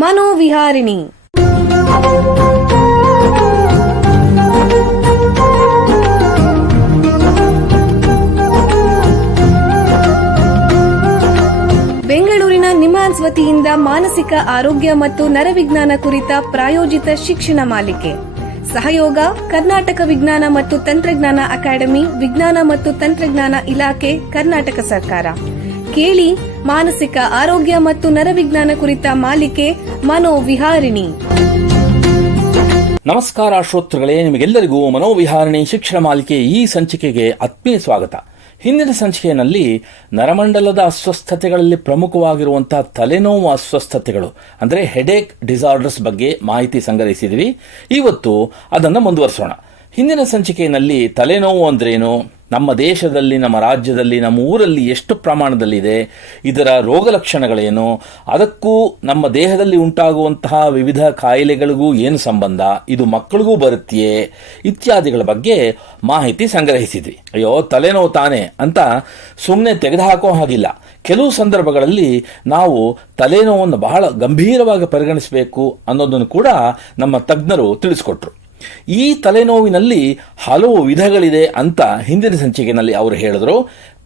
ಮನೋವಿಹಾರಿಣಿ. ಬೆಂಗಳೂರಿನ ನಿಮ್ಹಾನ್ಸ್ ವತಿಯಿಂದ ಮಾನಸಿಕ ಆರೋಗ್ಯ ಮತ್ತು ನರವಿಜ್ಞಾನ ಕುರಿತ ಪ್ರಾಯೋಜಿತ ಶಿಕ್ಷಣ ಮಾಲಿಕೆ. ಸಹಯೋಗ ಕರ್ನಾಟಕ ವಿಜ್ಞಾನ ಮತ್ತು ತಂತ್ರಜ್ಞಾನ ಅಕಾಡೆಮಿ, ವಿಜ್ಞಾನ ಮತ್ತು ತಂತ್ರಜ್ಞಾನ ಇಲಾಖೆ, ಕರ್ನಾಟಕ ಸರ್ಕಾರ. ಕೇಳಿ ಮಾನಸಿಕ ಆರೋಗ್ಯ ಮತ್ತು ನರವಿಜ್ಞಾನ ಕುರಿತ ಮಾಲಿಕೆ ಮನೋವಿಹಾರಿಣಿ. ನಮಸ್ಕಾರ ಶ್ರೋತೃಗಳೇ, ನಿಮಗೆಲ್ಲರಿಗೂ ಮನೋವಿಹಾರಿಣಿ ಶಿಕ್ಷಣ ಮಾಲಿಕೆ ಈ ಸಂಚಿಕೆಗೆ ಆತ್ಮೀಯ ಸ್ವಾಗತ. ಹಿಂದಿನ ಸಂಚಿಕೆಯಲ್ಲಿ ನರಮಂಡಲದ ಅಸ್ವಸ್ಥತೆಗಳಲ್ಲಿ ಪ್ರಮುಖವಾಗಿರುವಂತಹ ತಲೆನೋವು ಅಸ್ವಸ್ಥತೆಗಳು ಅಂದರೆ ಹೆಡೇಕ್ ಡಿಸಾರ್ಡರ್ಸ್ ಬಗ್ಗೆ ಮಾಹಿತಿ ಸಂಗ್ರಹಿಸಿದ್ವಿ. ಇವತ್ತು ಅದನ್ನು ಮುಂದುವರಿಸೋಣ. ಹಿಂದಿನ ಸಂಚಿಕೆಯಲ್ಲಿ ತಲೆನೋವು ಅಂದ್ರೇನು, ನಮ್ಮ ದೇಶದಲ್ಲಿ, ನಮ್ಮ ರಾಜ್ಯದಲ್ಲಿ, ನಮ್ಮ ಊರಲ್ಲಿ ಎಷ್ಟು ಪ್ರಮಾಣದಲ್ಲಿದೆ, ಇದರ ರೋಗ ಲಕ್ಷಣಗಳೇನು, ಅದಕ್ಕೂ ನಮ್ಮ ದೇಹದಲ್ಲಿ ಉಂಟಾಗುವಂತಹ ವಿವಿಧ ಕಾಯಿಲೆಗಳಿಗೂ ಏನು ಸಂಬಂಧ, ಇದು ಮಕ್ಕಳಿಗೂ ಬರುತ್ತೆಯೇ ಇತ್ಯಾದಿಗಳ ಬಗ್ಗೆ ಮಾಹಿತಿ ಸಂಗ್ರಹಿಸಿದ್ವಿ. ಅಯ್ಯೋ ತಲೆನೋವು ತಾನೆ ಅಂತ ಸುಮ್ಮನೆ ತೆಗೆದುಹಾಕೋ ಹಾಗಿಲ್ಲ. ಕೆಲವು ಸಂದರ್ಭಗಳಲ್ಲಿ ನಾವು ತಲೆನೋವನ್ನು ಬಹಳ ಗಂಭೀರವಾಗಿ ಪರಿಗಣಿಸಬೇಕು ಅನ್ನೋದನ್ನು ಕೂಡ ನಮ್ಮ ತಜ್ಞರು ತಿಳಿಸಿಕೊಟ್ರು. ಈ ತಲೆನೋವಿನಲ್ಲಿ ಹಲವು ವಿಧಗಳಿದೆ ಅಂತ ಹಿಂದಿನ ಸಂಚಿಕೆಯಲ್ಲಿ ಅವರು ಹೇಳಿದ್ರು.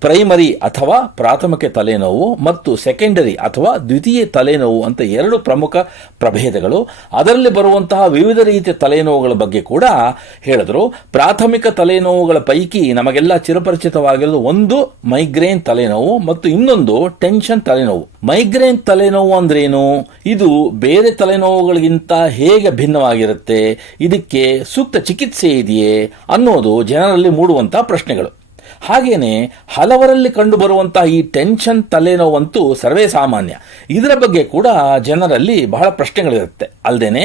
ಪ್ರೈಮರಿ ಅಥವಾ ಪ್ರಾಥಮಿಕ ತಲೆನೋವು ಮತ್ತು ಸೆಕೆಂಡರಿ ಅಥವಾ ದ್ವಿತೀಯ ತಲೆನೋವು ಅಂತ ಎರಡು ಪ್ರಮುಖ ಪ್ರಭೇದಗಳು. ಅದರಲ್ಲಿ ಬರುವಂತಹ ವಿವಿಧ ರೀತಿಯ ತಲೆನೋವುಗಳ ಬಗ್ಗೆ ಕೂಡ ಹೇಳಿದ್ರು. ಪ್ರಾಥಮಿಕ ತಲೆನೋವುಗಳ ಪೈಕಿ ನಮಗೆಲ್ಲ ಚಿರಪರಿಚಿತವಾಗಿರೋದು ಒಂದು ಮೈಗ್ರೇನ್ ತಲೆನೋವು ಮತ್ತು ಇನ್ನೊಂದು ಟೆನ್ಷನ್ ತಲೆನೋವು. ಮೈಗ್ರೇನ್ ತಲೆನೋವು ಅಂದ್ರೇನು, ಇದು ಬೇರೆ ತಲೆನೋವುಗಳಿಗಿಂತ ಹೇಗೆ ಭಿನ್ನವಾಗಿರುತ್ತೆ, ಇದಕ್ಕೆ ಸೂಕ್ತ ಚಿಕಿತ್ಸೆ ಇದೆಯೇ ಅನ್ನೋದು ಜನರಲ್ಲಿ ಮೂಡುವಂತಹ ಪ್ರಶ್ನೆಗಳು. ಹಾಗೇನೆ ಹಲವರಲ್ಲಿ ಕಂಡುಬರುವಂತಹ ಈ ಟೆನ್ಷನ್ ತಲೆನೋವಂತೂ ಸರ್ವೇ ಸಾಮಾನ್ಯ. ಇದರ ಬಗ್ಗೆ ಕೂಡ ಜನರಲ್ಲಿ ಬಹಳ ಪ್ರಶ್ನೆಗಳಿರುತ್ತೆ. ಅಲ್ಲದೇನೆ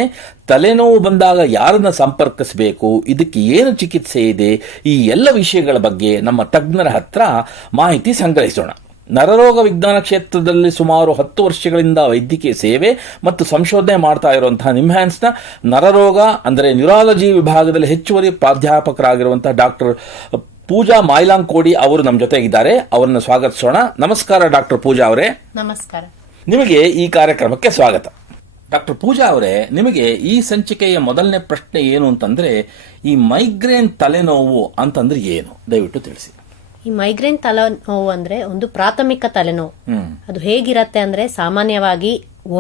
ತಲೆನೋವು ಬಂದಾಗ ಯಾರನ್ನ ಸಂಪರ್ಕಿಸಬೇಕು, ಇದಕ್ಕೆ ಏನು ಚಿಕಿತ್ಸೆ ಇದೆ, ಈ ಎಲ್ಲ ವಿಷಯಗಳ ಬಗ್ಗೆ ನಮ್ಮ ತಜ್ಞರ ಹತ್ರ ಮಾಹಿತಿ ಸಂಗ್ರಹಿಸೋಣ. ನರರೋಗ ವಿಜ್ಞಾನ ಕ್ಷೇತ್ರದಲ್ಲಿ ಸುಮಾರು 10 ವರ್ಷಗಳಿಂದ ವೈದ್ಯಕೀಯ ಸೇವೆ ಮತ್ತು ಸಂಶೋಧನೆ ಮಾಡ್ತಾ ಇರುವಂತಹ ನಿಮ್ಹಾನ್ಸ್ನ ನರರೋಗ ಅಂದರೆ ನ್ಯೂರಾಲಜಿ ವಿಭಾಗದಲ್ಲಿ ಹೆಚ್ಚುವರಿ ಪ್ರಾಧ್ಯಾಪಕರಾಗಿರುವಂತಹ ಡಾಕ್ಟರ್ ಪೂಜಾ ಮಾಯ್ಲಾಂಕೋಡಿ ಅವರು ನಮ್ಮ ಜೊತೆಗಿದ್ದಾರೆ. ಅವರನ್ನು ಸ್ವಾಗತಿಸೋಣ. ನಮಸ್ಕಾರ ಡಾಕ್ಟರ್ ಪೂಜಾ ಅವರೇ. ನಮಸ್ಕಾರ. ನಿಮಗೆ ಈ ಕಾರ್ಯಕ್ರಮಕ್ಕೆ ಸ್ವಾಗತ. ಡಾಕ್ಟರ್ ಪೂಜಾ ಅವರೇ, ನಿಮಗೆ ಈ ಸಂಚಿಕೆಯ ಮೊದಲನೇ ಪ್ರಶ್ನೆ ಏನು ಅಂತಂದ್ರೆ, ಈ ಮೈಗ್ರೇನ್ ತಲೆನೋವು ಅಂತಂದ್ರೆ ಏನು, ದಯವಿಟ್ಟು ತಿಳಿಸಿ. ಈ ಮೈಗ್ರೇನ್ ತಲೆನೋವು ಅಂದ್ರೆ ಒಂದು ಪ್ರಾಥಮಿಕ ತಲೆನೋವು. ಅದು ಹೇಗಿರತ್ತೆ ಅಂದ್ರೆ ಸಾಮಾನ್ಯವಾಗಿ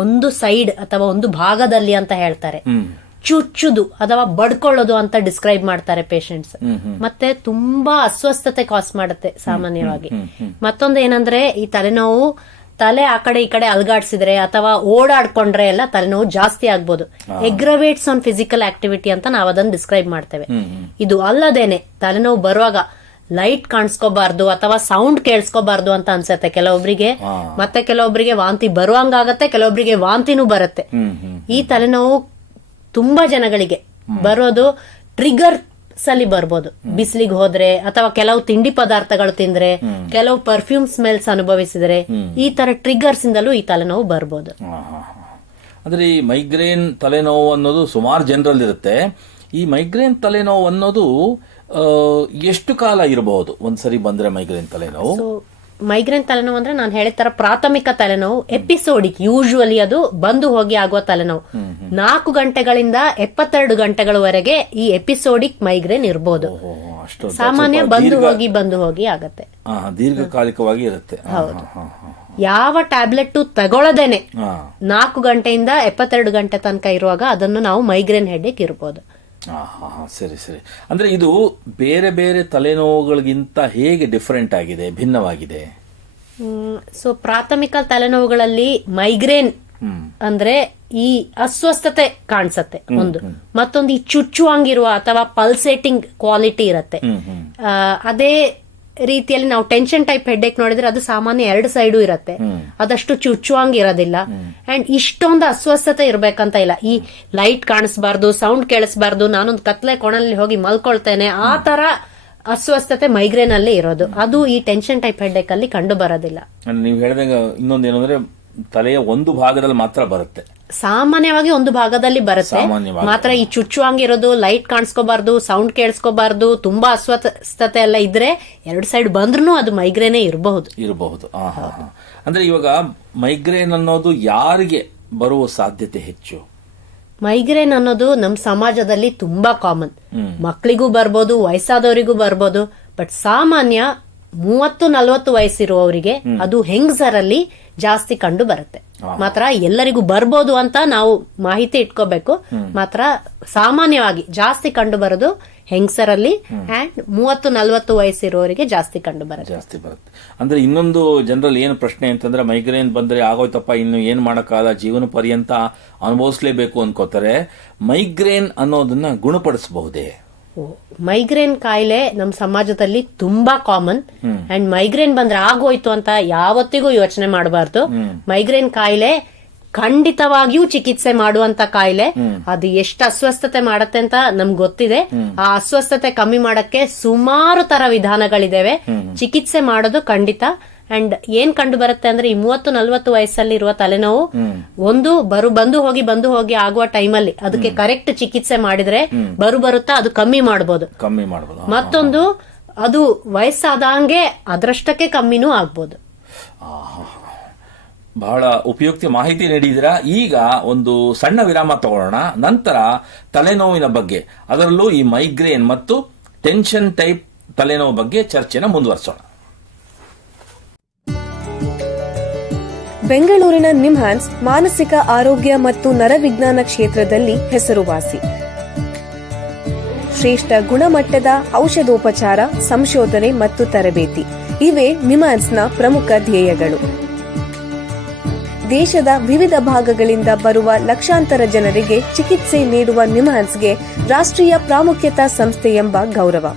ಒಂದು ಸೈಡ್ ಅಥವಾ ಒಂದು ಭಾಗದಲ್ಲಿ ಅಂತ ಹೇಳ್ತಾರೆ. ಚುಚ್ಚುದು ಅಥವಾ ಬಡ್ಕೊಳ್ಳೋದು ಅಂತ ಡಿಸ್ಕ್ರೈಬ್ ಮಾಡ್ತಾರೆ ಪೇಷಂಟ್ಸ್. ಮತ್ತೆ ತುಂಬಾ ಅಸ್ವಸ್ಥತೆ ಕಾಸ್ ಮಾಡುತ್ತೆ ಸಾಮಾನ್ಯವಾಗಿ. ಮತ್ತೊಂದು ಏನಂದ್ರೆ ಈ ತಲೆನೋವು ತಲೆ ಆ ಕಡೆ ಈ ಕಡೆ ಅಲ್ಗಾಡ್ಸಿದ್ರೆ ಅಥವಾ ಓಡಾಡ್ಕೊಂಡ್ರೆ ಎಲ್ಲ ತಲೆನೋವು ಜಾಸ್ತಿ ಆಗ್ಬೋದು. ಎಗ್ರವೇಟ್ಸ್ ಆನ್ ಫಿಸಿಕಲ್ ಆಕ್ಟಿವಿಟಿ ಅಂತ ನಾವು ಅದನ್ನ ಡಿಸ್ಕ್ರೈಬ್ ಮಾಡ್ತೇವೆ. ಇದು ಅಲ್ಲದೇನೆ ತಲೆನೋವು ಬರುವಾಗ ಲೈಟ್ ಕಾಣಿಸ್ಕೋಬಾರ್ದು ಅಥವಾ ಸೌಂಡ್ ಕೇಳಿಸ್ಕೋಬಾರ್ದು ಅಂತ ಅನ್ಸತ್ತೆ ಕೆಲವೊಬ್ರಿಗೆ. ಮತ್ತೆ ಕೆಲವೊಬ್ರಿಗೆ ವಾಂತಿ ಬರುವಂಗಾಗತ್ತೆ, ಕೆಲವೊಬ್ರಿಗೆ ವಾಂತಿನೂ ಬರುತ್ತೆ. ಈ ತಲೆನೋವು ತುಂಬಾ ಜನಗಳಿಗೆ ಬರೋದು ಟ್ರಿಗರ್ ಸಲಿ ಬರ್ಬೋದು. ಬಿಸಿಲಿಗೆ ಹೋದ್ರೆ ಅಥವಾ ಕೆಲವು ತಿಂಡಿ ಪದಾರ್ಥಗಳು ತಿಂದ್ರೆ, ಕೆಲವು ಪರ್ಫ್ಯೂಮ್ ಸ್ಮೆಲ್ಸ್ ಅನುಭವಿಸಿದ್ರೆ, ಈ ತರ ಟ್ರಿಗರ್ಸ್ ಇಂದಲೂ ಈ ತಲೆನೋವು ಬರ್ಬೋದು. ಅಂದ್ರೆ ಈ ಮೈಗ್ರೇನ್ ತಲೆನೋವು ಅನ್ನೋದು ಸುಮಾರು ಜನರಲ್ಲಿರುತ್ತೆ. ಈ ಮೈಗ್ರೇನ್ ತಲೆನೋವು ಅನ್ನೋದು ಎಷ್ಟು ಕಾಲ ಇರಬಹುದು ಒಂದ್ಸರಿ ಬಂದ್ರೆ ಮೈಗ್ರೇನ್ ತಲೆನೋವು? ಮೈಗ್ರೇನ್ ತಲೆನೋವು ಅಂದ್ರೆ ನಾನು ಹೇಳಿದ ತರ ಪ್ರಾಥಮಿಕ ತಲೆನೋವು ಎಪಿಸೋಡಿಕ್, ಯೂಶುವಲಿ ಅದು ಬಂದು ಹೋಗಿ ಆಗುವ ತಲೆನೋವು. 4 ಗಂಟೆಗಳಿಂದ 72 ಗಂಟೆಗಳವರೆಗೆ ಈ ಎಪಿಸೋಡಿಕ್ ಮೈಗ್ರೇನ್ ಇರಬಹುದು. ಸಾಮಾನ್ಯ ಬಂದು ಹೋಗಿ ಆಗತ್ತೆ, ದೀರ್ಘಕಾಲಿಕವಾಗಿ ಇರುತ್ತೆ. ಹೌದು. ಯಾವ ಟ್ಯಾಬ್ಲೆಟ್ ತಗೊಳ್ಳದೇನೆ 4 ಗಂಟೆಯಿಂದ 72 ಗಂಟೆ ತನಕ ಇರುವಾಗ ಅದನ್ನು ನಾವು ಮೈಗ್ರೇನ್ ಹೆಡ್ಏಕ್ ಇರಬಹುದು. ಸರಿ ಸರಿ. ಅಂದ್ರೆ ಇದು ಬೇರೆ ಬೇರೆ ತಲೆನೋವುಗಳಿಗಿಂತ ಹೇಗೆ ಡಿಫರೆಂಟ್ ಆಗಿದೆ, ಭಿನ್ನವಾಗಿದೆ? ಸೊ ಪ್ರಾಥಮಿಕ ತಲೆನೋವುಗಳಲ್ಲಿ ಮೈಗ್ರೇನ್ ಅಂದ್ರೆ ಈ ಅಸ್ವಸ್ಥತೆ ಕಾಣಿಸತ್ತೆ ಒಂದು, ಮತ್ತೊಂದು ಈ ಚುಚ್ಚುವಂಗಿರುವ ಅಥವಾ ಪಲ್ಸೇಟಿಂಗ್ ಕ್ವಾಲಿಟಿ ಇರತ್ತೆ. ಅದೇ ರೀತಿಯಲ್ಲಿ ನಾವು ಟೆನ್ಷನ್ ಟೈಪ್ ಹೆಡ್ಏಕ್ ನೋಡಿದ್ರೆ ಅದು ಸಾಮಾನ್ಯ 2 ಸೈಡು ಇರತ್ತೆ, ಅದಷ್ಟು ಚುಚ್ಚುವಂಗ್ ಇರೋದಿಲ್ಲ. ಅಂಡ್ ಇಷ್ಟೊಂದು ಅಸ್ವಸ್ಥತೆ ಇರ್ಬೇಕಂತ ಇಲ್ಲ. ಈ ಲೈಟ್ ಕಾಣಿಸ್ಬಾರ್ದು, ಸೌಂಡ್ ಕೇಳಿಸ್ಬಾರ್ದು, ನಾನೊಂದು ಕತ್ಲೆ ಕೋಣಲ್ಲಿ ಹೋಗಿ ಮಲ್ಕೊಳ್ತೇನೆ, ಆ ತರ ಅಸ್ವಸ್ಥತೆ ಮೈಗ್ರೇನ್ ಅಲ್ಲಿ ಇರೋದು. ಅದು ಈ ಟೆನ್ಷನ್ ಟೈಪ್ ಹೆಡ್ಏಕ್ ಅಲ್ಲಿ ಕಂಡು ಬರೋದಿಲ್ಲ. ನೀವು ಹೇಳಿದಾಗ ಇನ್ನೊಂದೇನು ಅಂದ್ರೆ ತಲೆಯ ಒಂದು ಭಾಗದಲ್ಲಿ ಮಾತ್ರ ಬರುತ್ತೆ, ಸಾಮಾನ್ಯವಾಗಿ ಒಂದು ಭಾಗದಲ್ಲಿ ಬರುತ್ತೆ ಮಾತ್ರ. ಈ ಚುಚ್ಚುವಂಗಿರೋದು, ಲೈಟ್ ಕಾಣಿಸ್ಕೋಬಾರ್ದು, ಸೌಂಡ್ ಕೇಳಿಸ್ಕೋಬಾರ್ದು, ತುಂಬಾ ಅಸ್ವಸ್ಥತೆ ಎಲ್ಲ ಇದ್ರೆ 2 ಸೈಡ್ ಬಂದ್ರೂ ಅದು ಮೈಗ್ರೇನೇ ಇರಬಹುದು. ಅಂದ್ರೆ ಇವಾಗ ಮೈಗ್ರೇನ್ ಅನ್ನೋದು ಯಾರಿಗೆ ಬರುವ ಸಾಧ್ಯತೆ ಹೆಚ್ಚು? ಮೈಗ್ರೇನ್ ಅನ್ನೋದು ನಮ್ಮ ಸಮಾಜದಲ್ಲಿ ತುಂಬಾ ಕಾಮನ್. ಮಕ್ಕಳಿಗೂ ಬರ್ಬೋದು, ವಯಸ್ಸಾದವರಿಗೂ ಬರ್ಬೋದು. ಬಟ್ ಸಾಮಾನ್ಯ 30-40 ವಯಸ್ಸಿರುವವರಿಗೆ ಅದು ಹೆಂಗಸರಲ್ಲಿ ಜಾಸ್ತಿ ಕಂಡು ಬರುತ್ತೆ. ಮಾತ್ರ ಎಲ್ಲರಿಗೂ ಬರ್ಬೋದು ಅಂತ ನಾವು ಮಾಹಿತಿ ಇಟ್ಕೋಬೇಕು. ಮಾತ್ರ ಸಾಮಾನ್ಯವಾಗಿ ಜಾಸ್ತಿ ಕಂಡು ಬರೋದು ಹೆಂಗಸರಲ್ಲಿ ಅಂಡ್ 30-40 ವಯಸ್ಸಿರುವವರಿಗೆ ಜಾಸ್ತಿ ಕಂಡು ಬರುತ್ತೆ. ಅಂದ್ರೆ ಇನ್ನೊಂದು ಜನರಲ್ಲಿ ಏನು ಪ್ರಶ್ನೆ ಅಂತಂದ್ರೆ, ಮೈಗ್ರೇನ್ ಬಂದ್ರೆ ಆಗೋಯ್ತಪ್ಪ, ಇನ್ನು ಏನ್ ಮಾಡಕ್ಕಾಗಲ್ಲ, ಜೀವನ ಪರ್ಯಂತ ಅನುಭವಿಸ್ಲೇಬೇಕು ಅನ್ಕೋತಾರೆ. ಮೈಗ್ರೇನ್ ಅನ್ನೋದನ್ನ ಗುಣಪಡಿಸಬಹುದೇ? ಮೈಗ್ರೇನ್ ಕಾಯಿಲೆ ನಮ್ಮ ಸಮಾಜದಲ್ಲಿ ತುಂಬಾ ಕಾಮನ್. ಅಂಡ್ ಮೈಗ್ರೇನ್ ಬಂದ್ರೆ ಆಗೋಯ್ತು ಅಂತ ಯಾವತ್ತಿಗೂ ಯೋಚನೆ ಮಾಡಬಾರ್ದು. ಮೈಗ್ರೇನ್ ಕಾಯಿಲೆ ಖಂಡಿತವಾಗಿಯೂ ಚಿಕಿತ್ಸೆ ಮಾಡುವಂತ ಕಾಯಿಲೆ. ಅದು ಎಷ್ಟು ಅಸ್ವಸ್ಥತೆ ಮಾಡತ್ತೆ ಅಂತ ನಮ್ಗೆ ಗೊತ್ತಿದೆ. ಆ ಅಸ್ವಸ್ಥತೆ ಕಮ್ಮಿ ಮಾಡಕ್ಕೆ ಸುಮಾರು ತರ ವಿಧಾನಗಳಿದಾವೆ. ಚಿಕಿತ್ಸೆ ಮಾಡೋದು ಖಂಡಿತ. ಅಂಡ್ ಏನ್ ಕಂಡು ಬರುತ್ತೆ ಅಂದ್ರೆ, ಈ 30-40 ವಯಸ್ಸಲ್ಲಿ ಇರುವ ತಲೆನೋವು ಒಂದು ಬಂದು ಹೋಗಿ ಆಗುವ ಟೈಮಲ್ಲಿ ಅದಕ್ಕೆ ಕರೆಕ್ಟ್ ಚಿಕಿತ್ಸೆ ಮಾಡಿದ್ರೆ ಬರುತ್ತಾ ಅದು ಕಮ್ಮಿ ಮಾಡಬಹುದು. ಮತ್ತೊಂದು, ಅದು ವಯಸ್ಸಾದಂಗೆ ಅದರಷ್ಟಕ್ಕೆ ಕಮ್ಮಿನೂ ಆಗ್ಬೋದು. ಬಹಳ ಉಪಯುಕ್ತ ಮಾಹಿತಿ ನೀಡಿದಿರಾ. ಈಗ ಒಂದು ಸಣ್ಣ ವಿರಾಮ ತಗೊಳ್ಳೋಣ. ನಂತರ ತಲೆನೋವಿನ ಬಗ್ಗೆ, ಅದರಲ್ಲೂ ಈ ಮೈಗ್ರೇನ್ ಮತ್ತು ಟೆನ್ಷನ್ ಟೈಪ್ ತಲೆನೋವು ಬಗ್ಗೆ ಚರ್ಚೆನ ಮುಂದುವರಿಸೋಣ. ಬೆಂಗಳೂರಿನ ನಿಮ್ಹಾನ್ಸ್ ಮಾನಸಿಕ ಆರೋಗ್ಯ ಮತ್ತು ನರವಿಜ್ಞಾನ ಕ್ಷೇತ್ರದಲ್ಲಿ ಹೆಸರುವಾಸಿ. ಶ್ರೇಷ್ಠ ಗುಣಮಟ್ಟದ ಔಷಧೋಪಚಾರ, ಸಂಶೋಧನೆ ಮತ್ತು ತರಬೇತಿ ಇವೇ ನಿಮ್ಹಾನ್ಸ್ನ ಪ್ರಮುಖ ಧ್ಯೇಯಗಳು. ದೇಶದ ವಿವಿಧ ಭಾಗಗಳಿಂದ ಬರುವ ಲಕ್ಷಾಂತರ ಜನರಿಗೆ ಚಿಕಿತ್ಸೆ ನೀಡುವ ನಿಮ್ಹಾನ್ಸ್ಗೆ ರಾಷ್ಟ್ರೀಯ ಪ್ರಾಮುಖ್ಯತಾ ಸಂಸ್ಥೆ ಎಂಬ ಗೌರವ.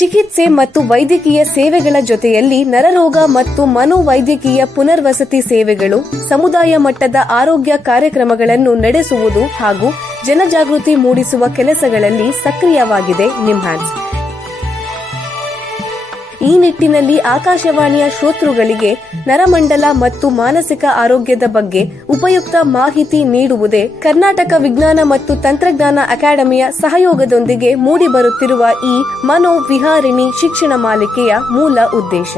ಚಿಕಿತ್ಸೆ ಮತ್ತು ವೈದ್ಯಕೀಯ ಸೇವೆಗಳ ಜೊತೆಯಲ್ಲಿ ನರರೋಗ ಮತ್ತು ಮನೋವೈದ್ಯಕೀಯ ಪುನರ್ವಸತಿ ಸೇವೆಗಳು, ಸಮುದಾಯ ಮಟ್ಟದ ಆರೋಗ್ಯ ಕಾರ್ಯಕ್ರಮಗಳನ್ನು ನಡೆಸುವುದು ಹಾಗೂ ಜನಜಾಗೃತಿ ಮೂಡಿಸುವ ಕೆಲಸಗಳಲ್ಲಿ ಸಕ್ರಿಯವಾಗಿದೆ ನಿಮ್ಹಾನ್ಸ್. ಈ ನಿಟ್ಟಿನಲ್ಲಿ ಆಕಾಶವಾಣಿಯ ಶ್ರೋತೃಗಳಿಗೆ ನರಮಂಡಲ ಮತ್ತು ಮಾನಸಿಕ ಆರೋಗ್ಯದ ಬಗ್ಗೆ ಉಪಯುಕ್ತ ಮಾಹಿತಿ ನೀಡುವುದೇ ಕರ್ನಾಟಕ ವಿಜ್ಞಾನ ಮತ್ತು ತಂತ್ರಜ್ಞಾನ ಅಕಾಡೆಮಿಯ ಸಹಯೋಗದೊಂದಿಗೆ ಮೂಡಿಬರುತ್ತಿರುವ ಈ ಮನೋವಿಹಾರಿಣಿ ಶಿಕ್ಷಣ ಮಾಲಿಕೆಯ ಮೂಲ ಉದ್ದೇಶ.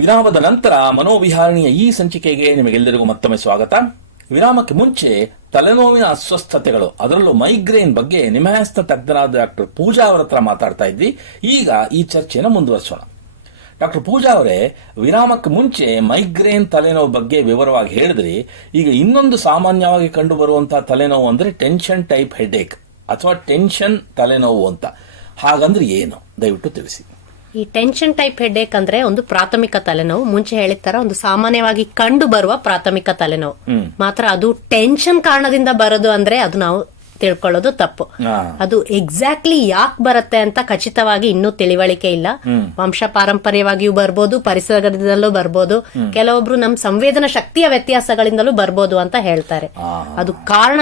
ವಿರಾಮದ ನಂತರ ಮನೋವಿಹಾರಿಣಿಯ ಈ ಸಂಚಿಕೆಗೆ ನಿಮಗೆಲ್ಲರಿಗೂ ಮತ್ತೊಮ್ಮೆ ಸ್ವಾಗತ. ವಿರಾಮಕ್ಕೆ ಮುಂಚೆ ತಲೆನೋವಿನ ಅಸ್ವಸ್ಥತೆಗಳು, ಅದರಲ್ಲೂ ಮೈಗ್ರೇನ್ ಬಗ್ಗೆ ನಿಮ್ಹಾನ್ಸ್ನ ತಜ್ಞರಾದ ಡಾಕ್ಟರ್ ಪೂಜಾ ಅವರ ಹತ್ರ ಮಾತಾಡ್ತಾ ಇದ್ವಿ. ಈಗ ಈ ಚರ್ಚೆಯನ್ನು ಮುಂದುವರಿಸೋಣ. ಡಾಕ್ಟರ್ ಪೂಜಾ ಅವರೇ, ವಿರಾಮಕ್ಕೆ ಮುಂಚೆ ಮೈಗ್ರೇನ್ ತಲೆನೋವು ಬಗ್ಗೆ ವಿವರವಾಗಿ ಹೇಳಿದ್ರಿ. ಈಗ ಇನ್ನೊಂದು ಸಾಮಾನ್ಯವಾಗಿ ಕಂಡು ಬರುವಂತಹ ತಲೆನೋವು ಅಂದ್ರೆ ಟೆನ್ಷನ್ ಟೈಪ್ ಹೆಡ್ಏಕ್ ಅಥವಾ ಟೆನ್ಷನ್ ತಲೆನೋವು ಅಂತ. ಹಾಗಂದ್ರೆ ಏನು, ದಯವಿಟ್ಟು ತಿಳಿಸಿ. ಈ ಟೆನ್ಷನ್ ಟೈಪ್ ಹೆಡ್ಏಕ್ ಅಂದ್ರೆ ಒಂದು ಪ್ರಾಥಮಿಕ ತಲೆನೋವು. ಮುಂಚೆ ಹೇಳಿದ ತರ ಒಂದು ಸಾಮಾನ್ಯವಾಗಿ ಕಂಡು ಬರುವ ಪ್ರಾಥಮಿಕ ತಲೆನೋವು. ಮಾತ್ರ ಅದು ಟೆನ್ಷನ್ ಕಾರಣದಿಂದ ಬರೋದು ಅಂದ್ರೆ ಅದು ನಾವು ತಿಳ್ಕೊಳ್ಳೋದು ತಪ್ಪು. ಅದು ಎಕ್ಸಾಕ್ಟ್ಲಿ ಯಾಕೆ ಬರುತ್ತೆ ಅಂತ ಖಚಿತವಾಗಿ ಇನ್ನೂ ತಿಳಿವಳಿಕೆ ಇಲ್ಲ. ವಂಶ ಪಾರಂಪರ್ಯವಾಗಿಯೂ ಬರ್ಬೋದು, ಪರಿಸರದಲ್ಲೂ ಬರ್ಬೋದು, ಕೆಲವೊಬ್ರು ನಮ್ ಸಂವೇದನಾ ಶಕ್ತಿಯ ವ್ಯತ್ಯಾಸಗಳಿಂದಲೂ ಬರ್ಬೋದು ಅಂತ ಹೇಳ್ತಾರೆ. ಅದು ಕಾರಣ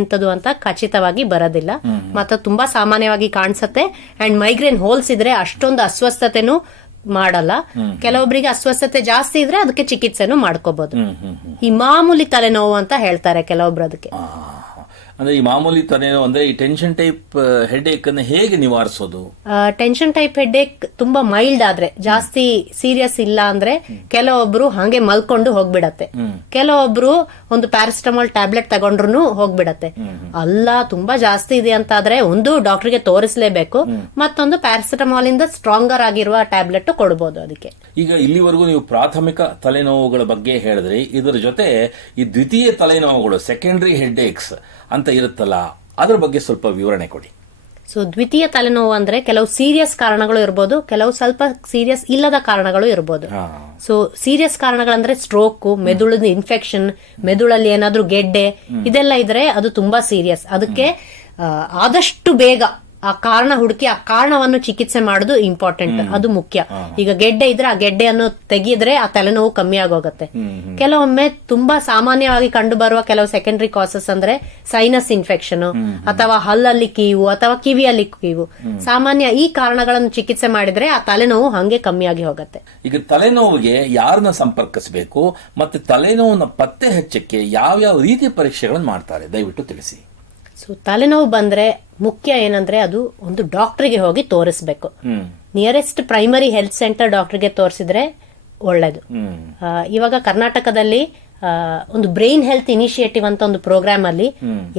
ಎಂತದು ಅಂತ ಖಚಿತವಾಗಿ ಬರೋದಿಲ್ಲ. ಮಾತ್ರ ತುಂಬಾ ಸಾಮಾನ್ಯವಾಗಿ ಕಾಣಿಸುತ್ತೆ. ಅಂಡ್ ಮೈಗ್ರೇನ್ ಹೋಲ್ಸಿದ್ರೆ ಅಷ್ಟೊಂದು ಅಸ್ವಸ್ಥತೆನೂ ಮಾಡಲ್ಲ. ಕೆಲವೊಬ್ಬರಿಗೆ ಅಸ್ವಸ್ಥತೆ ಜಾಸ್ತಿ ಇದ್ರೆ ಅದಕ್ಕೆ ಚಿಕಿತ್ಸೆನೂ ಮಾಡ್ಕೋಬಹುದು. ಈ ಮಾಮೂಲಿ ತಲೆನೋವು ಅಂತ ಹೇಳ್ತಾರೆ ಕೆಲವೊಬ್ರು ಅದಕ್ಕೆ. ಅಂದ್ರೆ ಈ ಮಾಮೂಲಿ ತಲೆನೋವು ಅಂದ್ರೆ ಈ ಟೆನ್ಷನ್ ಟೈಪ್ ಹೆಡ್ಏಕ್ ಅನ್ನು ಹೇಗೆ ನಿವಾರಿಸೋದು? ಟೆನ್ಷನ್ ಟೈಪ್ ಹೆಡ್ಏಕ್ ತುಂಬಾ ಮೈಲ್ಡ್ ಆದ್ರೆ, ಜಾಸ್ತಿ ಸೀರಿಯಸ್ ಇಲ್ಲ ಅಂದ್ರೆ ಕೆಲವೊಬ್ರು ಹಂಗೆ ಮಲ್ಕೊಂಡು ಹೋಗ್ಬಿಡತ್ತೆ. ಕೆಲವೊಬ್ರು ಒಂದು ಪ್ಯಾರಾಸಿಟಮಾಲ್ ಟ್ಯಾಬ್ಲೆಟ್ ತಗೊಂಡ್ರು ಹೋಗ್ಬಿಡತ್ತೆ. ಅಲ್ಲ ತುಂಬಾ ಜಾಸ್ತಿ ಇದೆ ಅಂತ ಆದ್ರೆ ಒಂದು ಡಾಕ್ಟರ್ಗೆ ತೋರಿಸಲೇಬೇಕು. ಮತ್ತೊಂದು ಪ್ಯಾರಾಸಿಟಮಾಲ್ ಇಂದ ಸ್ಟ್ರಾಂಗರ್ ಆಗಿರುವ ಟ್ಯಾಬ್ಲೆಟ್ ಕೊಡಬಹುದು ಅದಕ್ಕೆ. ಈಗ ಇಲ್ಲಿವರೆಗೂ ನೀವು ಪ್ರಾಥಮಿಕ ತಲೆನೋವುಗಳ ಬಗ್ಗೆ ಹೇಳಿದ್ರಿ. ಇದರ ಜೊತೆ ಈ ದ್ವಿತೀಯ ತಲೆನೋವುಗಳು, ಸೆಕೆಂಡರಿ ಹೆಡ್ಏಕ್ಸ್ ಅಂತ ಇರುತ್ತಲ್ಲ, ಅದ್ರ ಬಗ್ಗೆ ಸ್ವಲ್ಪ ವಿವರಣೆ ಕೊಡಿ. ಸೊ ದ್ವಿತೀಯ ತಲೆನೋವು ಅಂದ್ರೆ ಕೆಲವು ಸೀರಿಯಸ್ ಕಾರಣಗಳು ಇರಬಹುದು, ಕೆಲವು ಸ್ವಲ್ಪ ಸೀರಿಯಸ್ ಇಲ್ಲದ ಕಾರಣಗಳು ಇರಬಹುದು. ಸೊ ಸೀರಿಯಸ್ ಕಾರಣಗಳಂದ್ರೆ ಸ್ಟ್ರೋಕ್, ಮೆದುಳಿನ ಇನ್ಫೆಕ್ಷನ್, ಮೆದುಳಲ್ಲಿ ಏನಾದ್ರೂ ಗೆಡ್ಡೆ, ಇದೆಲ್ಲ ಇದ್ರೆ ಅದು ತುಂಬಾ ಸೀರಿಯಸ್. ಅದಕ್ಕೆ ಆದಷ್ಟು ಬೇಗ ಆ ಕಾರಣ ಹುಡುಕಿ ಆ ಕಾರಣವನ್ನು ಚಿಕಿತ್ಸೆ ಮಾಡೋದು ಇಂಪಾರ್ಟೆಂಟ್, ಅದು ಮುಖ್ಯ. ಈಗ ಗೆಡ್ಡೆ ಇದ್ರೆ ಆ ಗೆಡ್ಡೆಯನ್ನು ತೆಗೆದ್ರೆ ಆ ತಲೆನೋವು ಕಮ್ಮಿ ಆಗೋಗುತ್ತೆ. ಕೆಲವೊಮ್ಮೆ ತುಂಬಾ ಸಾಮಾನ್ಯವಾಗಿ ಕಂಡು ಬರುವ ಕೆಲವು ಸೆಕೆಂಡರಿ ಕಾಸಸ್ ಅಂದ್ರೆ ಸೈನಸ್ ಇನ್ಫೆಕ್ಷನ್ ಅಥವಾ ಹಲ್ಲಲ್ಲಿ ಕೀವು ಅಥವಾ ಕಿವಿಯಲ್ಲಿ ಕೀವು. ಸಾಮಾನ್ಯ ಈ ಕಾರಣಗಳನ್ನು ಚಿಕಿತ್ಸೆ ಮಾಡಿದ್ರೆ ಆ ತಲೆನೋವು ಹಂಗೆ ಕಮ್ಮಿಯಾಗಿ ಹೋಗುತ್ತೆ. ಈಗ ತಲೆನೋವಿಗೆ ಯಾರನ್ನ ಸಂಪರ್ಕಿಸಬೇಕು ಮತ್ತೆ ತಲೆನೋವನ್ನ ಪತ್ತೆ ಹಚ್ಚಕ್ಕೆ ಯಾವ್ಯಾವ ರೀತಿಯ ಪರೀಕ್ಷೆಗಳನ್ನು ಮಾಡ್ತಾರೆ, ದಯವಿಟ್ಟು ತಿಳಿಸಿ. ಸೊ ತಲೆನೋವು ಬಂದ್ರೆ ಮುಖ್ಯ ಏನಂದ್ರೆ ಅದು ಒಂದು ಡಾಕ್ಟರ್ಗೆ ಹೋಗಿ ತೋರಿಸ್ಬೇಕು. ನಿಯರೆಸ್ಟ್ ಪ್ರೈಮರಿ ಹೆಲ್ತ್ ಸೆಂಟರ್ ಡಾಕ್ಟರ್ಗೆ ತೋರಿಸಿದ್ರೆ ಒಳ್ಳೇದು. ಇವಾಗ ಕರ್ನಾಟಕದಲ್ಲಿ ಒಂದು ಬ್ರೈನ್ ಹೆಲ್ತ್ ಇನಿಷಿಯೇಟಿವ್ ಅಂತ ಒಂದು ಪ್ರೋಗ್ರಾಮ್ ಅಲ್ಲಿ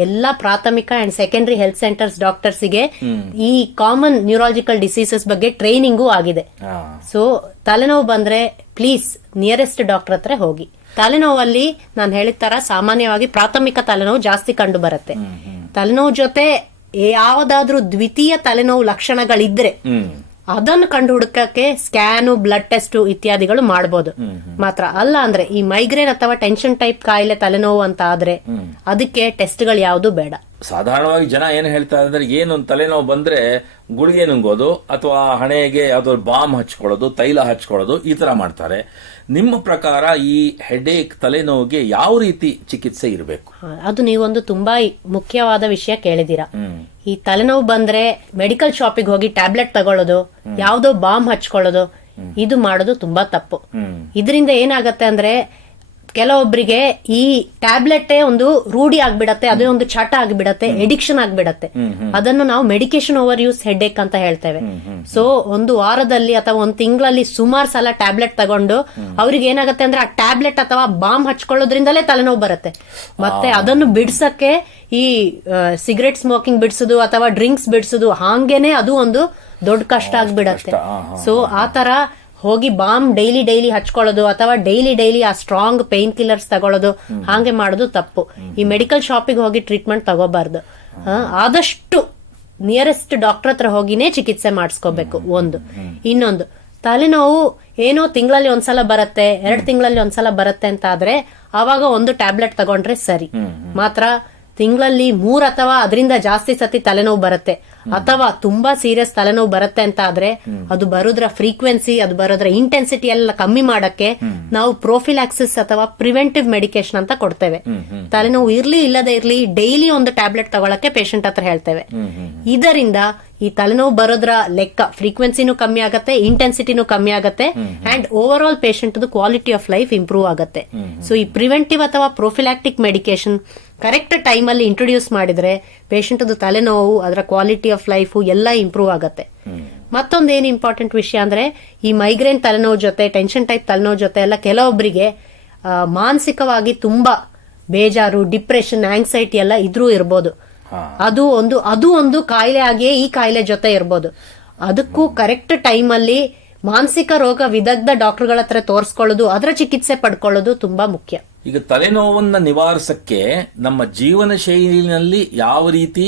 ಎಲ್ಲಾ ಪ್ರಾಥಮಿಕ ಅಂಡ್ ಸೆಕೆಂಡರಿ ಹೆಲ್ತ್ ಸೆಂಟರ್ಸ್ ಡಾಕ್ಟರ್ಸ್ಗೆ ಈ ಕಾಮನ್ ನ್ಯೂರಾಲಜಿಕಲ್ ಡಿಸೀಸಸ್ ಬಗ್ಗೆ ಟ್ರೈನಿಂಗು ಆಗಿದೆ. ಸೊ ತಲೆನೋವು ಬಂದ್ರೆ ಪ್ಲೀಸ್ ನಿಯರೆಸ್ಟ್ ಡಾಕ್ಟರ್ ಹತ್ರ ಹೋಗಿ. ತಲೆನೋವಲ್ಲಿ ನಾನು ಹೇಳಿದ ತರ ಸಾಮಾನ್ಯವಾಗಿ ಪ್ರಾಥಮಿಕ ತಲೆನೋವು ಜಾಸ್ತಿ ಕಂಡು ಬರುತ್ತೆ. ತಲೆನೋವು ಜೊತೆ ಯಾವುದಾದ್ರೂ ದ್ವಿತೀಯ ತಲೆನೋವು ಲಕ್ಷಣಗಳಿದ್ರೆ ಅದನ್ನು ಕಂಡು ಹುಡುಕಕ್ಕೆ ಸ್ಕ್ಯಾನು, ಬ್ಲಡ್ ಟೆಸ್ಟ್ ಇತ್ಯಾದಿಗಳು ಮಾಡಬಹುದು. ಮಾತ್ರ ಅಲ್ಲ ಅಂದ್ರೆ ಈ ಮೈಗ್ರೇನ್ ಅಥವಾ ಟೆನ್ಷನ್ ಟೈಪ್ ಕಾಯಿಲೆ ತಲೆನೋವು ಅಂತ ಆದ್ರೆ ಅದಕ್ಕೆ ಟೆಸ್ಟ್ಗಳು ಯಾವುದು ಬೇಡ. ಸಾಧಾರಣವಾಗಿ ಜನ ಏನ್ ಹೇಳ್ತಾ ಇದ್ದಾರೆ, ಏನೊಂದು ತಲೆನೋವು ಬಂದ್ರೆ ಗುಳಿಗೆ ನುಂಗೋದು ಅಥವಾ ಹಣೆಗೆ ಯಾವ್ದಾದ್ರು ಬಾಂಬ್ ಹಚ್ಕೊಳ್ಳೋದು, ತೈಲ ಹಚ್ಕೊಳ್ಳೋದು, ಈ ತರ ಮಾಡ್ತಾರೆ. ನಿಮ್ಮ ಪ್ರಕಾರ ಈ ಹೆಡೇಕ್ ತಲೆನೋವಿಗೆ ಯಾವ ರೀತಿ ಚಿಕಿತ್ಸೆ ಇರಬೇಕು? ಅದು ನೀವೊಂದು ತುಂಬಾ ಮುಖ್ಯವಾದ ವಿಷಯ ಕೇಳಿದೀರಾ. ಈ ತಲೆನೋವು ಬಂದ್ರೆ ಮೆಡಿಕಲ್ ಶಾಪಿಗೆ ಹೋಗಿ ಟ್ಯಾಬ್ಲೆಟ್ ತಗೊಳ್ಳೋದು, ಯಾವ್ದೋ ಬಾಂಬ್ ಹಚ್ಕೊಳ್ಳೋದು, ಇದು ಮಾಡೋದು ತುಂಬಾ ತಪ್ಪು. ಇದರಿಂದ ಏನಾಗತ್ತೆ ಅಂದ್ರೆ ಕೆಲವೊಬ್ಬರಿಗೆ ಈ ಟ್ಯಾಬ್ಲೆಟೇ ಒಂದು ರೂಢಿ ಆಗ್ಬಿಡತ್ತೆ, ಅದೇ ಒಂದು ಚಟ ಆಗ್ಬಿಡತ್ತೆ, ಎಡಿಕ್ಷನ್ ಆಗ್ಬಿಡತ್ತೆ. ಅದನ್ನು ನಾವು ಮೆಡಿಕೇಶನ್ ಓವರ್ ಯೂಸ್ ಹೆಡ್ಏಕ್ ಅಂತ ಹೇಳ್ತೇವೆ. ಸೊ ಒಂದು ವಾರದಲ್ಲಿ ಅಥವಾ ಒಂದು ತಿಂಗಳಲ್ಲಿ ಸುಮಾರು ಸಲ ಟ್ಯಾಬ್ಲೆಟ್ ತಗೊಂಡು ಅವ್ರಿಗೆ ಏನಾಗತ್ತೆ ಅಂದ್ರೆ ಆ ಟ್ಯಾಬ್ಲೆಟ್ ಅಥವಾ ಬಾಂಬ್ ಹಚ್ಕೊಳ್ಳೋದ್ರಿಂದಲೇ ತಲೆನೋವು ಬರುತ್ತೆ. ಮತ್ತೆ ಅದನ್ನು ಬಿಡ್ಸಕ್ಕೆ ಈ ಸಿಗರೆಟ್ ಸ್ಮೋಕಿಂಗ್ ಬಿಡ್ಸೋದು ಅಥವಾ ಡ್ರಿಂಕ್ಸ್ ಬಿಡ್ಸೋದು ಹಾಗೇನೆ ಅದು ಒಂದು ದೊಡ್ಡ ಕಷ್ಟ ಆಗ್ಬಿಡತ್ತೆ. ಸೊ ಆತರ ಹೋಗಿ ಬಾಂಬ್ ಡೈಲಿ ಹಚ್ಕೊಳ್ಳೋದು ಅಥವಾ ಡೈಲಿ ಆ ಸ್ಟ್ರಾಂಗ್ ಪೇನ್ ಕಿಲ್ಲರ್ಸ್ ತಗೊಳ್ಳೋದು ಹಾಗೆ ಮಾಡೋದು ತಪ್ಪು. ಈ ಮೆಡಿಕಲ್ ಶಾಪಿಗೆ ಹೋಗಿ ಟ್ರೀಟ್ಮೆಂಟ್ ತಗೋಬಾರ್ದು. ಆದಷ್ಟು ನಿಯರೆಸ್ಟ್ ಡಾಕ್ಟರ್ ಹತ್ರ ಹೋಗಿನೇ ಚಿಕಿತ್ಸೆ ಮಾಡಿಸ್ಕೋಬೇಕು. ಒಂದು. ಇನ್ನೊಂದು, ತಲೆನೋವು ಏನೋ ತಿಂಗಳಲ್ಲಿ ಒಂದ್ಸಲ ಬರುತ್ತೆ, 2 ತಿಂಗಳಲ್ಲಿ ಒಂದ್ಸಲ ಬರುತ್ತೆ ಅಂತ ಆದ್ರೆ ಆವಾಗ ಒಂದು ಟ್ಯಾಬ್ಲೆಟ್ ತಗೊಂಡ್ರೆ ಸರಿ. ಮಾತ್ರ ತಿಂಗಳಲ್ಲಿ 3 ಅಥವಾ ಅದರಿಂದ ಜಾಸ್ತಿ ಸತಿ ತಲೆನೋವು ಬರುತ್ತೆ ಅಥವಾ ತುಂಬಾ ಸೀರಿಯಸ್ ತಲೆನೋವು ಬರುತ್ತೆ ಅಂತ ಆದ್ರೆ ಅದು ಬರೋದ್ರ ಫ್ರೀಕ್ವೆನ್ಸಿ, ಅದು ಬರೋದ್ರ ಇಂಟೆನ್ಸಿಟಿ ಎಲ್ಲ ಕಮ್ಮಿ ಮಾಡಕ್ಕೆ ನಾವು ಪ್ರೋಫಿಲಾಕ್ಸಿಸ್ ಅಥವಾ ಪ್ರಿವೆಂಟಿವ್ ಮೆಡಿಕೇಶನ್ ಅಂತ ಕೊಡ್ತೇವೆ. ತಲೆನೋವು ಇರ್ಲಿ ಇಲ್ಲದೆ ಇರ್ಲಿ ಡೈಲಿ ಒಂದು ಟ್ಯಾಬ್ಲೆಟ್ ತಗೊಳಕ್ಕೆ ಪೇಷಂಟ್ ಹತ್ರ ಹೇಳ್ತೇವೆ. ಇದರಿಂದ ಈ ತಲೆನೋವು ಬರೋದ್ರ ಲೆಕ್ಕ ಫ್ರೀಕ್ವೆನ್ಸಿನೂ ಕಮ್ಮಿ ಆಗತ್ತೆ, ಇಂಟೆನ್ಸಿಟಿನೂ ಕಮ್ಮಿ ಆಗತ್ತೆ and over all patient quality of life improve ಆಗತ್ತೆ. ಸೊ ಈ ಪ್ರಿವೆಂಟಿವ್ ಅಥವಾ ಪ್ರೊಫಿಲಾಕ್ಟಿಕ್ ಮೆಡಿಕೇಶನ್ ಕರೆಕ್ಟ್ ಟೈಮ್ ಅಲ್ಲಿ ಇಂಟ್ರೊಡ್ಯೂಸ್ ಮಾಡಿದ್ರೆ ಪೇಷಂಟ್ ತಲೆನೋವು, ಅದರ ಕ್ವಾಲಿಟಿ ಆಫ್ ಲೈಫ್ ಎಲ್ಲ ಇಂಪ್ರೂವ್ ಆಗತ್ತೆ. ಮತ್ತೊಂದು ಏನ್ ಇಂಪಾರ್ಟೆಂಟ್ ವಿಷಯ ಅಂದ್ರೆ ಈ ಮೈಗ್ರೇನ್ ತಲೆನೋವು ಜೊತೆ, ಟೆನ್ಷನ್ ಟೈಪ್ ತಲೆನೋವು ಜೊತೆ ಎಲ್ಲ ಕೆಲವೊಬ್ಬರಿಗೆ ಮಾನಸಿಕವಾಗಿ ತುಂಬಾ ಬೇಜಾರು, ಡಿಪ್ರೆಷನ್, ಆಂಗ್ಸೈಟಿ ಎಲ್ಲ ಇದ್ರೂ ಇರ್ಬೋದು. ಅದು ಒಂದು ಕಾಯಿಲೆ ಆಗಿಯೇ ಈ ಕಾಯಿಲೆ ಜೊತೆ ಇರ್ಬೋದು. ಅದಕ್ಕೂ ಕರೆಕ್ಟ್ ಟೈಮ್ ಅಲ್ಲಿ ಮಾನಸಿಕ ರೋಗ ವಿದಗ್ಧ ಡಾಕ್ಟರ್ಗಳ ಹತ್ರ ತೋರಿಸ್ಕೊಳ್ಳೋದು, ಅದರ ಚಿಕಿತ್ಸೆ ಪಡ್ಕೊಳ್ಳೋದು ತುಂಬಾ ಮುಖ್ಯ. ಈಗ ತಲೆನೋವನ್ನ ನಿವಾರಿಸಕ್ಕೆ ನಮ್ಮ ಜೀವನ ಶೈಲಿನಲ್ಲಿ ಯಾವ ರೀತಿ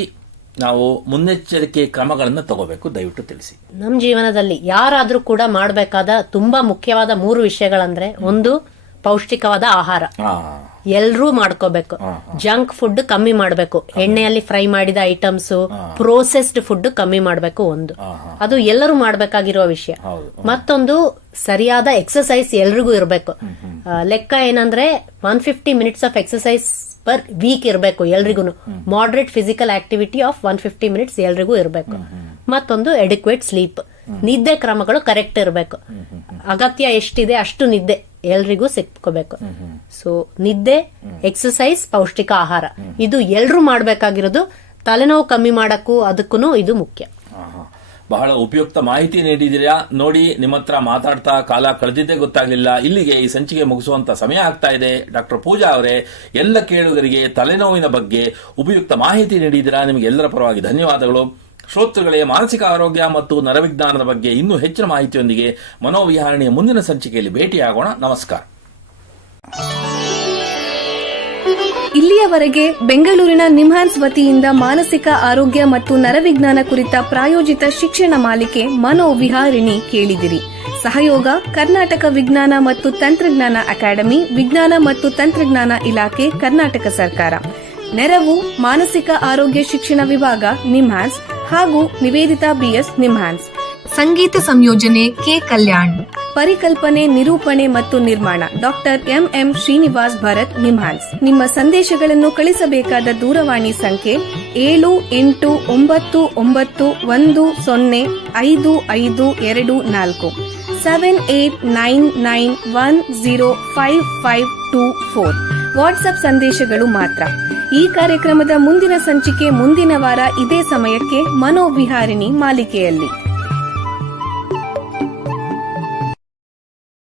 ನಾವು ಮುನ್ನೆಚ್ಚರಿಕೆ ಕ್ರಮಗಳನ್ನ ತಗೋಬೇಕು, ದಯವಿಟ್ಟು ತಿಳಿಸಿ. ನಮ್ಮ ಜೀವನದಲ್ಲಿ ಯಾರಾದ್ರೂ ಕೂಡ ಮಾಡಬೇಕಾದ ತುಂಬಾ ಮುಖ್ಯವಾದ 3 ವಿಷಯಗಳಂದ್ರೆ, ಒಂದು ಪೌಷ್ಟಿಕವಾದ ಆಹಾರ ಎಲ್ರೂ ಮಾಡ್ಕೋಬೇಕು. ಜಂಕ್ ಫುಡ್ ಕಮ್ಮಿ ಮಾಡಬೇಕು. ಎಣ್ಣೆಯಲ್ಲಿ ಫ್ರೈ ಮಾಡಿದ ಐಟಮ್ಸ್, ಪ್ರೋಸೆಸ್ಡ್ ಫುಡ್ ಕಮ್ಮಿ ಮಾಡಬೇಕು. ಒಂದು, ಅದು ಎಲ್ಲರೂ ಮಾಡಬೇಕಾಗಿರುವ ವಿಷಯ. ಮತ್ತೊಂದು, ಸರಿಯಾದ ಎಕ್ಸರ್ಸೈಸ್ ಎಲ್ರಿಗೂ ಇರಬೇಕು. ಲೆಕ್ಕ ಏನಂದ್ರೆ 150 minutes of exercise per week ಇರಬೇಕು ಎಲ್ರಿಗೂ. Moderate physical activity of 150 minutes ಎಲ್ರಿಗೂ ಇರಬೇಕು. ಮತ್ತೊಂದು, ಎಡಿಕ್ವೇಟ್ ಸ್ಲೀಪ್, ನಿದ್ದೆ ಕ್ರಮಗಳು ಕರೆಕ್ಟ್ ಇರಬೇಕು. ಅಗತ್ಯ ಎಷ್ಟಿದೆ ಅಷ್ಟು ನಿದ್ದೆ ಎಲ್ರಿಗೂ ಸಿಕ್ಕೋಬೇಕು. ಸೊ ನಿದ್ದೆ, ಎಕ್ಸರ್ಸೈಸ್, ಪೌಷ್ಟಿಕ ಆಹಾರ, ಇದು ಎಲ್ರೂ ಮಾಡಬೇಕಾಗಿರೋದು. ತಲೆನೋವು ಕಮ್ಮಿ ಮಾಡಕ್ಕೂ ಅದಕ್ಕೂ ಇದು ಮುಖ್ಯ. ಬಹಳ ಉಪಯುಕ್ತ ಮಾಹಿತಿ ನೀಡಿದ್ದೀರಾ. ನೋಡಿ, ನಿಮ್ಮ ಹತ್ರ ಮಾತಾಡ್ತಾ ಕಾಲ ಕಳೆದಿದ್ದೇ ಗೊತ್ತಾಗ್ಲಿಲ್ಲ. ಇಲ್ಲಿಗೆ ಈ ಸಂಚಿಕೆ ಮುಗಿಸುವಂತ ಸಮಯ ಆಗ್ತಾ ಇದೆ. ಡಾಕ್ಟರ್ ಪೂಜಾ ಅವರೇ, ಎಲ್ಲ ಕೇಳುಗರಿಗೆ ತಲೆನೋವಿನ ಬಗ್ಗೆ ಉಪಯುಕ್ತ ಮಾಹಿತಿ ನೀಡಿದ್ದೀರಾ. ನಿಮಗೆ ಎಲ್ಲರ ಪರವಾಗಿ ಧನ್ಯವಾದಗಳು. ಶ್ರೋತೃಗಳೇ, ಮಾನಸಿಕ ಆರೋಗ್ಯ ಮತ್ತು ನರವಿಜ್ಞಾನದ ಬಗ್ಗೆ ಇನ್ನೂ ಹೆಚ್ಚಿನ ಮಾಹಿತಿಯೊಂದಿಗೆ ಮನೋವಿಹಾರಣೆಯ ಮುಂದಿನ ಸಂಚಿಕೆಯಲ್ಲಿ ಭೇಟಿಯಾಗೋಣ. ನಮಸ್ಕಾರ. ಇಲ್ಲಿಯವರೆಗೆ ಬೆಂಗಳೂರಿನ ನಿಮ್ಹಾನ್ಸ್ ವತಿಯಿಂದ ಮಾನಸಿಕ ಆರೋಗ್ಯ ಮತ್ತು ನರವಿಜ್ಞಾನ ಕುರಿತ ಪ್ರಾಯೋಜಿತ ಶಿಕ್ಷಣ ಮಾಲಿಕೆ ಮನೋವಿಹಾರಿಣಿ ಕೇಳಿದಿರಿ. ಸಹಯೋಗ ಕರ್ನಾಟಕ ವಿಜ್ಞಾನ ಮತ್ತು ತಂತ್ರಜ್ಞಾನ ಅಕಾಡೆಮಿ, ವಿಜ್ಞಾನ ಮತ್ತು ತಂತ್ರಜ್ಞಾನ ಇಲಾಖೆ, ಕರ್ನಾಟಕ ಸರ್ಕಾರ. ನೆರವು ಮಾನಸಿಕ ಆರೋಗ್ಯ ಶಿಕ್ಷಣ ವಿಭಾಗ, ನಿಮ್ಹಾನ್ಸ್ ಹಾಗೂ ನಿವೇದಿತಾ BS, ನಿಮ್ಹಾನ್ಸ್. ಸಂಗೀತ ಸಂಯೋಜನೆ ಕೆ ಕಲ್ಯಾಣ್. ಪರಿಕಲ್ಪನೆ, ನಿರೂಪಣೆ ಮತ್ತು ನಿರ್ಮಾಣ ಡಾಕ್ಟರ್ MM ಶ್ರೀನಿವಾಸ್ ಭರತ್, ನಿಮ್ಹಾನ್ಸ್. ನಿಮ್ಮ ಸಂದೇಶಗಳನ್ನು ಕಳಿಸಬೇಕಾದ ದೂರವಾಣಿ ಸಂಖ್ಯೆ 7891105524 7899105524. ವಾಟ್ಸ್ಆಪ್ ಸಂದೇಶಗಳು ಮಾತ್ರ. ಈ ಕಾರ್ಯಕ್ರಮದ ಮುಂದಿನ ಸಂಚಿಕೆ ಮುಂದಿನ ವಾರ ಇದೇ ಸಮಯಕ್ಕೆ ಮನೋವಿಹಾರಿಣಿ ಮಾಲಿಕೆಯಲ್ಲಿ.